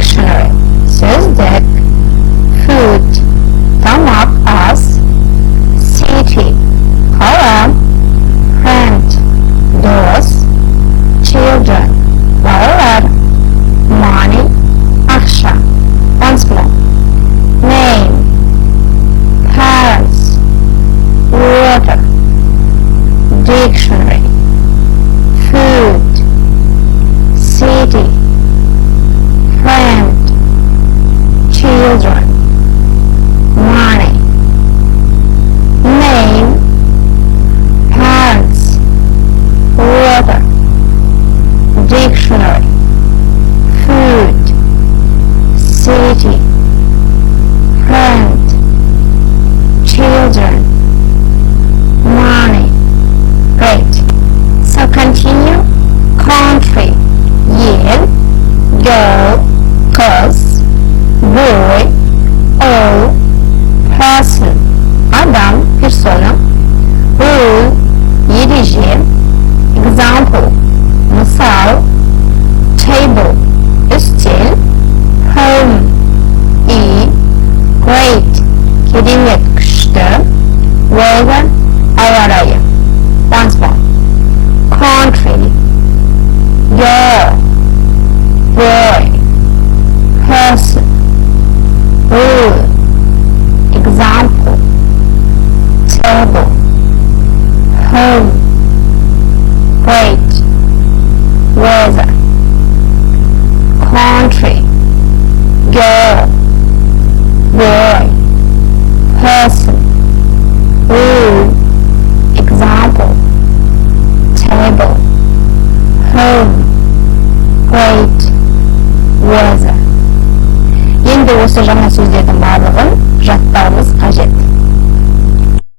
dictionary, сөздік, food, тамақ, ас, city, қала, friend, дос, children, балалар, money, ақша. Once more. Name, parents, water, dictionary, food, city, friend, children, money. Name, parents, water, dictionary, food, city, friend, children, money. Great. So continue. Country, ел, girl, қыз, boy, old, person, адам, persona, rule, ереже, example, мысал, table, үстел, home, үй, great, керемет, күшті, weather, ауа райы. Once more. Country, girl, boy, person, rule, example, table, home, great, weather. Country, girl, boy, person, rule, example, table, home, great, weather. Енді осы жаңа сөздердің